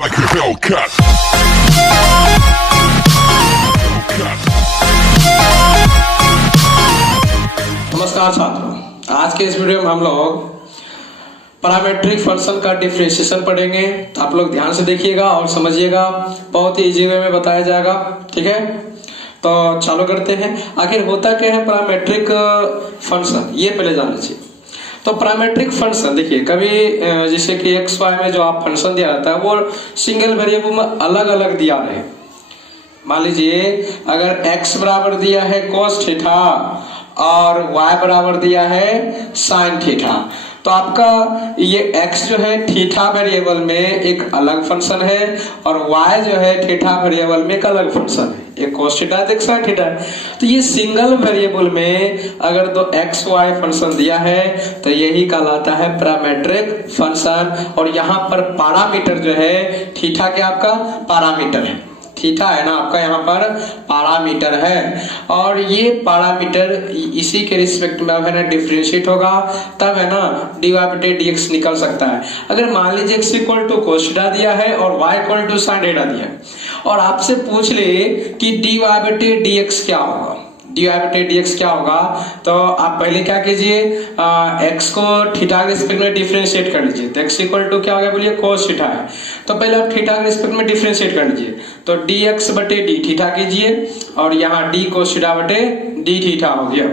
Like a Hellcat. नमस्कार छात्रों, आज के इस वीडियो में हम लोग पैरामीट्रिक फंक्शन का डिफरेंशिएशन पढ़ेंगे। तो आप लोग ध्यान से देखिएगा और समझिएगा, बहुत ही इजी वे में बताया जाएगा। ठीक है, तो चालू करते हैं। आखिर होता क्या है पैरामीट्रिक फंक्शन, ये पहले जान लीजिए। तो पैरामीट्रिक फंक्शन देखिए, कभी जैसे कि एक्स वाई में जो आप फंक्शन दिया रहता है वो सिंगल वेरिएबल में अलग अलग दिया रहे। मान लीजिए अगर x बराबर दिया है cos थीटा और y बराबर दिया है sin थीटा, तो आपका ये x जो है थीटा वेरिएबल में एक अलग फंक्शन है और y जो है थीटा वेरिएबल में एक अलग फंक्शन है। एक cos थीटा है, एक sin थीटा है। तो ये सिंगल वेरिएबल में अगर दो x y फंक्शन दिया है तो यही कहलाता है पैरामीट्रिक फंक्शन। और यहाँ पर पैरामीटर जो है थीटा क्या आपका पैरामीटर है, थीटा है ना आपका, यहाँ पर पैरामीटर है। और ये पैरामीटर इसी के रिस्पेक्ट में अब है ना डिफरेंशिएट होगा, तब है ना dy बटे dx निकल सकता है। अगर मान लीजिए x equal to cos theta दिया है और y equal to sin theta दिया है और आपसे पूछ ले कि dy बटे dx क्या होगा, dy बटे dx क्या होगा, तो आप पहले क्या कीजिए, x को थीटा के रिस्पेक्ट में डिफरेंशिएट कर लीजिए। तो x इक्वल टू क्या हो गया बोलिए, cos थीटा है, तो पहले आप थीटा के रिस्पेक्ट में डिफरेंशिएट कर लीजिए। तो dx बटे d थीटा कीजिए और यहाँ d cos थीटा बटे d थीटा हो गया।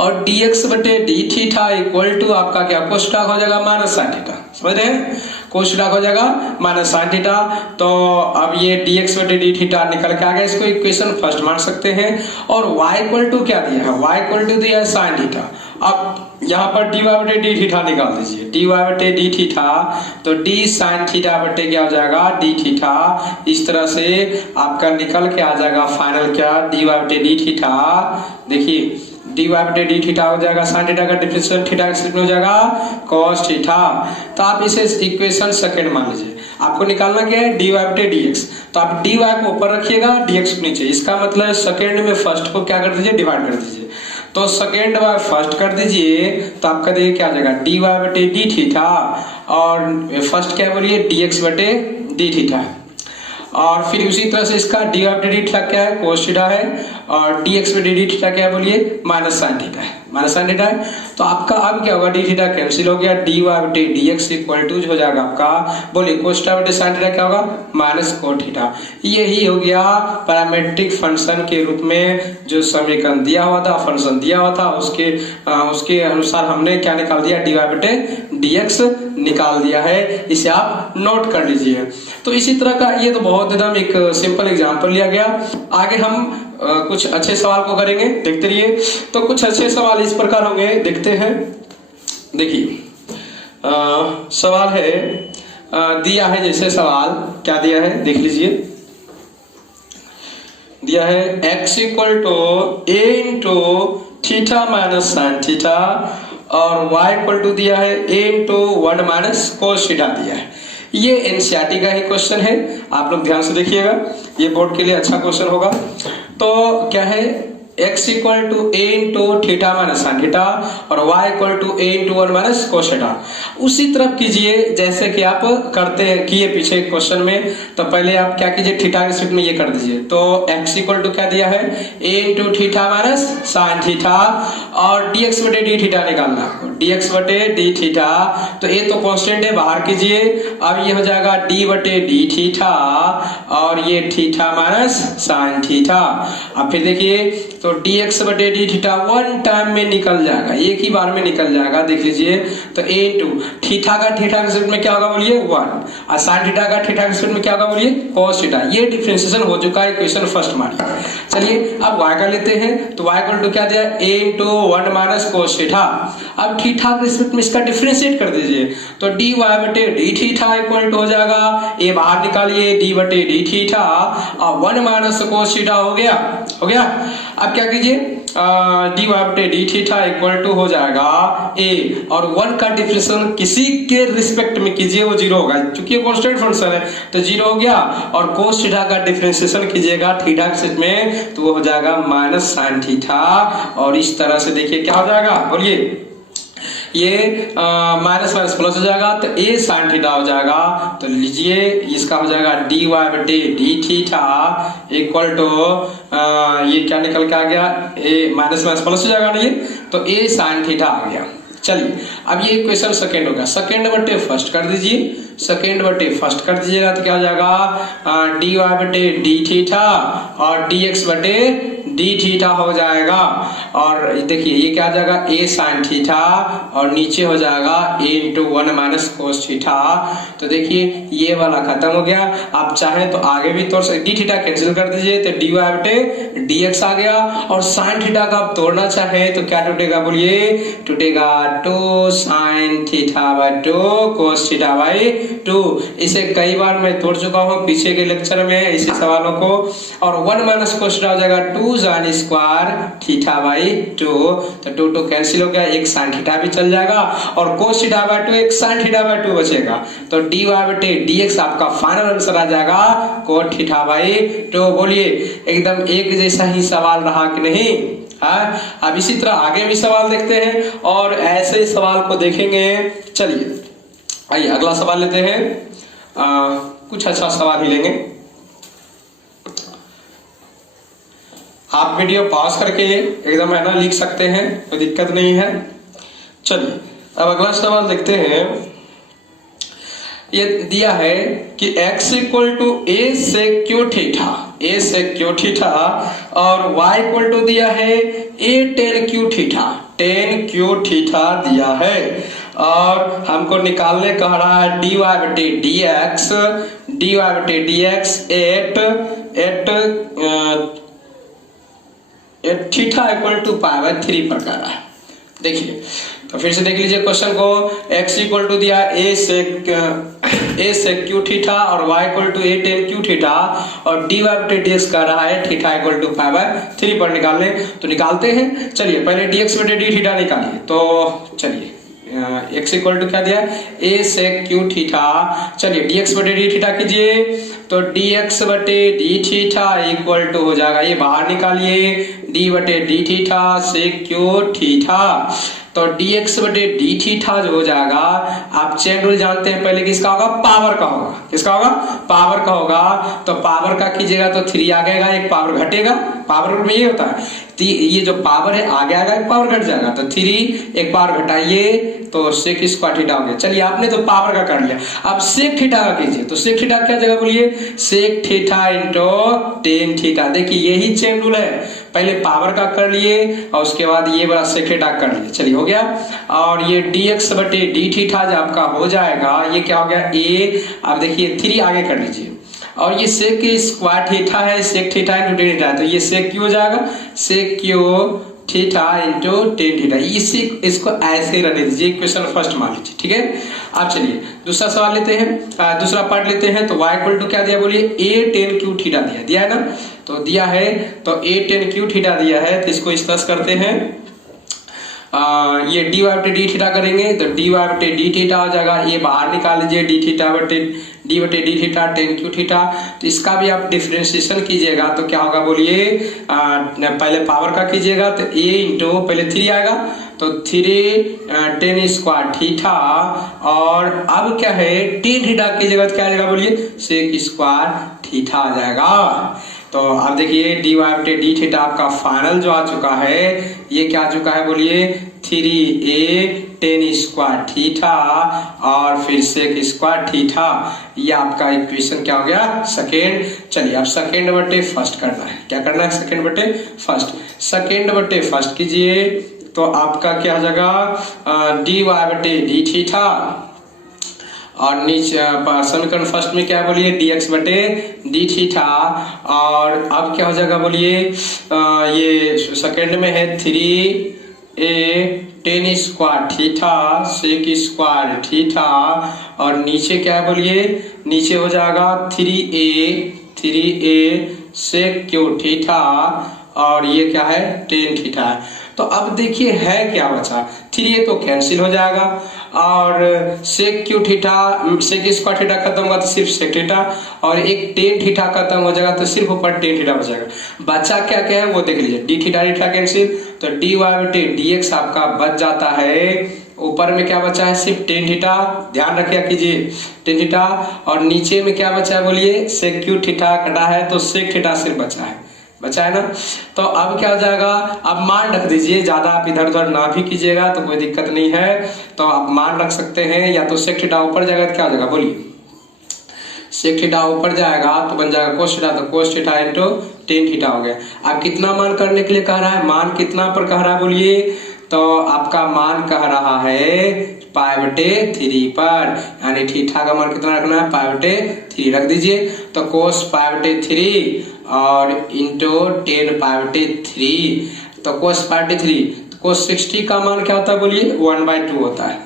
और dx बटे d थीटा इक्वल टू आपका क्या cos थीटा हो जाएगा माइनस sin थीटा। समझ रहे हैं, cos थीटा हो जाएगा माइनस sin थीटा। तो अब ये dx बटे d थीटा निकल के आ गया, इसको इक्वेशन फर्स्ट मान सकते हैं। और y इक्वल टू क्या दिया है, y इक्वल टू दिया है sin थीटा। अब यहाँ पर dy बटे d थीटा निकाल दीजिए, dy बटे d थीटा, तो d sin थीटा बटे क्या हो जाएगा d थीटा। इस तरह से आपका निकल के आ जाएगा फाइनल क्या, dy बटे d थीटा। देखिए dy बटे d थीटा हो जाएगा sin थीटा का डिफरेंशियल थीटा के रिस्पेक्ट में हो जाएगा cos थीटा। तो आप इसे इक्वेशन सेकंड मान लीजिए। आपको निकालना क्या है, dy बटे dx। तो आप dy को ऊपर रखिएगा, dx को नीचे। इसका मतलब सेकंड में फर्स्ट को क्या कर दीजिए, डिवाइड कर दीजिए। तो सेकंड बाय फर्स्ट कर दीजिए, तो आपका देखिए क्या आ जाएगा dy बटे d थीटा और फर्स्ट क्या बोलिए dx बटे d थीटा है। और फिर उसी तरह से इसका dy बटे d थीटा क्या है, cos थीटा है, और dx बटे d थीटा क्या है बोलिए, माइनस sin थीटा है, माइनस sin थीटा है। तो आपका अब क्या होगा, d थीटा कैंसिल हो गया, dy बटे dx इक्वल टू हो जाएगा आपका बोलिए cos थीटा बटे sin थीटा क्या होगा, माइनस cos थीटा। यही हो गया पैरामीट्रिक फंक्शन के रूप में जो समीकरण दिया हुआ था, फंक्शन दिया हुआ था, उसके अनुसार हमने क्या निकाल दिया, dy बटे dx निकाल दिया है। इसे आप नोट कर लीजिए। तो इसी तरह का ये तो बहुत एकदम एक सिंपल एग्जांपल लिया गया। आगे हम कुछ अच्छे सवाल को करेंगे, देखते रहिए। तो कुछ अच्छे सवाल इस प्रकार होंगे, देखते हैं। देखिए सवाल है, दिया है जैसे सवाल क्या दिया है देख लीजिए। दिया है x equal to a into theta minus sine theta और y इक्वल टू दिया है a into 1 minus cos theta दिया है। ये एनसीईआरटी का ही क्वेश्चन है, आप लोग ध्यान से देखिएगा, ये बोर्ड के लिए अच्छा क्वेश्चन होगा। तो क्या है, x equal to a into theta minus sine theta और y equal to a into 1 minus cos theta. उसी तरफ कीजिए जैसे कि आप करते किए पीछे क्वेश्चन में। तो पहले आप क्या कीजिए, थीटा के रिस्पेक्ट में ये कर दीजिए। तो x इक्वल टू क्या दिया है, a into theta minus sine theta और dx बटे d थीटा निकालना आपको, dx बटे d थीटा। तो a तो कांस्टेंट है, बाहर कीजिए। अब ये हो जाएगा d बटे d थीटा और ये थीटा माइनस साइन थीटा। अब फिर देखिए, तो dx बटे d थीटा वन टाइम में निकल जाएगा, एक ही बार में निकल जाएगा, देख लीजिए। तो a इंटू थीटा का थीटा के रिस्पेक्ट में क्या होगा बोलिए 1 और साइन थीटा का थीटा के रिस्पेक्ट में क्या होगा बोलिए cos थीटा। ये डिफरेंशिएशन हो चुका है, इक्वेशन फर्स्ट मानिए। चलिए अब y का लेते हैं। तो y इक्वल टू क्या दिया, a into 1 minus cos theta. अब थीटा के रिस्पेक्ट में इसका डिफरेंशिएट कर दीजिए। तो dy बटे d थीटा इक्वल टू हो जाएगा, a बाहर निकालिए, d बटे d थीटा और 1 माइनस cos थीटा हो गया, हो गया। अब क्या कीजिए, dy बटे d थीटा इक्वल टू हो जाएगा a और 1 का डिफरेंशिएशन किसी के रिस्पेक्ट में कीजिए, वो 0 होगा, क्योंकि ये कांस्टेंट फंक्शन है तो 0 हो गया। और cos थीटा का डिफरेंशिएशन कीजिएगा थीटा के रिस्पेक्ट में, तो वो हो जाएगा माइनस sin थीटा। और इस तरह से देखिए क्या हो जाएगा बोलिए, ये माइनस माइनस प्लस हो जाएगा तो ए साइन थीटा हो जाएगा। तो लीजिए इसका हो जाएगा डी वाई बटे डी थीटा इक्वल टू ये क्या निकल के आ गया, ए माइनस माइनस प्लस हो जाएगा ना ये, तो ए साइन थीटा आ गया। चलिए अब ये क्वेश्चन सेकेंड हो गया, सेकेंड बटे फर्स्ट कर दीजिए, सेकेंड बटे फर्स्ट कर दीजिएगा तो क्या हो जाएगा डी वाई बटे डी थीटा और डी एक्स बटे डी थीटा हो जाएगा। और देखिए ये क्या आ जाएगा ए साइन थीटा और नीचे हो जाएगा ए इंटू 1 माइनस कोस थीटा। तो देखिए ये वाला खत्म हो गया। आप चाहें तो आगे भी तोड़ सकते, डी थीटा कैंसिल कर दीजिए तो डी वाई बटे डी एक्स आ गया। और साइन थीटा का आप तोड़ना चाहें तो क्या टूटेगा बोलिए, टूटेगा 2 sine theta by 2 cos theta by 2। इसे कई बार मैं तोड़ चुका हूँ पीछे के लेक्चर में इसी सवालों को। और 1 माइनस कोस थीटा हो जाएगा 2 साइन स्क्वायर थीटा बाई 2, तो 2 2 कैंसिल हो गया, एक साइन थीटा भी चल जाएगा और कोस थीटा बाई 2 एक साइन थीटा बाई 2 बचेगा। तो डी वाई बटे डी एक्स आपका फाइनल आंसर आ जाएगा कोस थीटा बाई 2। बोलिए एकदम एक जैसा ही सवाल रहा कि नहीं? हाँ, अब इसी तरह आगे भी सवाल देखते हैं और ऐसे ही सवाल को देखेंगे। चलिए आइए अगला सवाल लेते हैं, कुछ अच्छा सवाल ही लेंगे। आप वीडियो पॉज करके एकदम है ना लिख सकते हैं, कोई दिक्कत नहीं है। चलिए अब अगला सवाल देखते हैं। ये दिया है कि x equal to A sec cube theta, A sec cube theta और y इक्वल टू दिया है A tan cube theta, tan cube theta दिया है। और हमको निकालने कह रहा है डी वाई बटे डी एक्स, डी वाई बटे D X at theta equal to pi by 3 पर कर रहा है। देखिए तो फिर से देख लीजिए क्वेश्चन को, x इक्वल टू दिया ए से क्यू थीटा और y equal to a tan cube theta और डी वाई बटे डी एक्स कर रहा है theta equal to pi by 3 पर निकालने। तो निकालते हैं, चलिए पहले डी एक्स बटे डी थीटा निकालिए। तो चलिए x इक्वल टू क्या दिया a से क्यू थीटा, चलिए dx बटे डी थीटा कीजिए तो dx बटे डी थीटा इक्वल टू हो जाएगा, ये बाहर निकालिए d बटे डी थीटा से क्यू थीटा। तो dx बटे डी थीटा जो हो जाएगा, आप चेन रूल जानते हैं पहले किसका होगा, पावर का होगा। किसका होगा, पावर का होगा। तो पावर का कीजिएगा तो 3 आ जाएगा, एक पावर घटेगा, पावर रूल में ये होता है। ये जो पावर है आगे आएगा एक पावर घट जाएगा, तो 3 एक पावर घटाइए तो सेक स्क्वायर थीटा हो गया। चलिए आपने तो पावर का कर लिया, अब सेक थीटा का कीजिए तो सेक थीटा क्या जगह बोलिए, sec theta into tan theta. देखिए यही चेन रूल है, पहले पावर का कर लिए और उसके बाद ये वाला सेक थीटा कर लिए। चलिए हो गया। और ये dx बटे डी थीटा जो आपका हो जाएगा, ये क्या हो गया a। अब देखिए 3 आगे कर लीजिए और ये सेक स्क्वायर थीटा है, sec theta into tan theta, तो ये सेक क्यू हो जाएगा, sec cube theta into tan theta. इसको ऐसे रहने दीजिए, क्वेश्चन फर्स्ट मान लीजिए, ठीक है। अब चलिए दूसरा सवाल लेते हैं, दूसरा पार्ट लेते हैं। तो y इक्वल टू क्या दिया बोलिए, ए टेन क्यू थीटा दिया है ना, तो दिया है तो ए टेन क्यू थीटा दिया है। तो इसको स्पर्श करते हैं, ये डी वाई बटे डी थीटा करेंगे तो डी वाई बटे डी थीटा हो जाएगा, ये बाहर निकाल लीजिए डी थीटा बटे d theta tan cube theta. तो इसका भी आप डिफरेंशिएशन कीजिएगा तो क्या होगा बोलिए, पहले पावर का कीजिएगा तो ए इंटू पहले 3 आएगा तो 3 टेन स्क्वायर थीटा और अब क्या है टेन थीटा की जगह क्या आ जाएगा बोलिए, सेक स्क्वायर थीटा आ जाएगा। तो अब देखिए डी वाई बटे डी थीटा आपका फाइनल जो आ चुका है, ये क्या आ चुका है बोलिए 3a टेन स्क्वायर थीटा और फिर सेक स्क्वायर थीटा। ये आपका इक्वेशन क्या हो गया, सेकेंड। चलिए अब सेकेंड बटे फर्स्ट करना है, क्या करना है, सेकेंड बटे फर्स्ट। सेकेंड बटे फर्स्ट कीजिए तो आपका क्या हो जाएगा, डी वाई बटे डी थीटा और नीचे समीकरण फर्स्ट में क्या बोलिए dx बटे डी थीटा और अब क्या हो जाएगा बोलिए, ये सेकेंड में है 3a tan square theta sec square theta और नीचे क्या है बोलिए, नीचे हो जाएगा 3a सेक क्यू थीटा और ये क्या है टेन थीटा है। तो अब देखिए है क्या बचा, 3a तो कैंसिल हो जाएगा और sec cube theta sec square theta खत्म होगा तो सिर्फ सेक थीटा और एक टेन थीटा खत्म हो जाएगा तो सिर्फ ऊपर टेन थीटा बचेगा। बचा क्या क्या है वो देख लीजिए, डी थीटा कैंसिल तो डी वाई बटे डी एक्स आपका बच जाता है ऊपर में क्या बचा है, सिर्फ टेन थीटा, ध्यान रखिए कीजिए टेन थीटा, और नीचे में क्या बचा है बोलिए, सेक क्यू थीटा कटा है तो सेक थीटा सिर्फ बचा है ना। तो अब क्या हो जाएगा, अब मान रख दीजिए, ज्यादा आप इधर उधर ना भी कीजिएगा तो कोई दिक्कत नहीं है, तो आप मान रख सकते हैं। या तो सेक थीटा ऊपर जाएगा तो क्या हो जाएगा बोलिए, सेक थीटा ऊपर जाएगा तो बन जाएगा कोस थीटा, तो cos theta into tan theta हो गया। अब कितना मान करने के लिए कह रहा है, मान कितना पर कह रहा है बोलिए, तो आपका मान कह रहा है π/3 पर, यानी थीटा का मान कितना रखना है, π/3 रख दीजिए। तो कोस π/3 और इंटू 10 π/3, तो कोस π/3, तो कोस 60 का मान क्या होता है बोलिए, 1/2 होता है।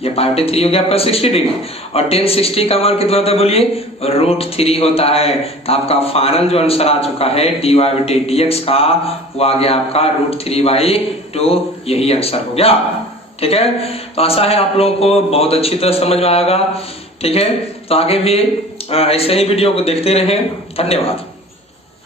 ये π/3 हो गया आपका 60 डिग्री, और 1060 का मान कितना होता है बोलिए, √3 होता है। तो आपका फाइनल जो आंसर आ चुका है dy/dx का, वो आ गया आपका √3/2, यही आंसर हो गया। ठीक है, तो आशा है आप लोगों को बहुत अच्छी तरह समझ में आएगा। ठीक है, तो आगे भी ऐसे ही वीडियो को देखते रहें। धन्यवाद।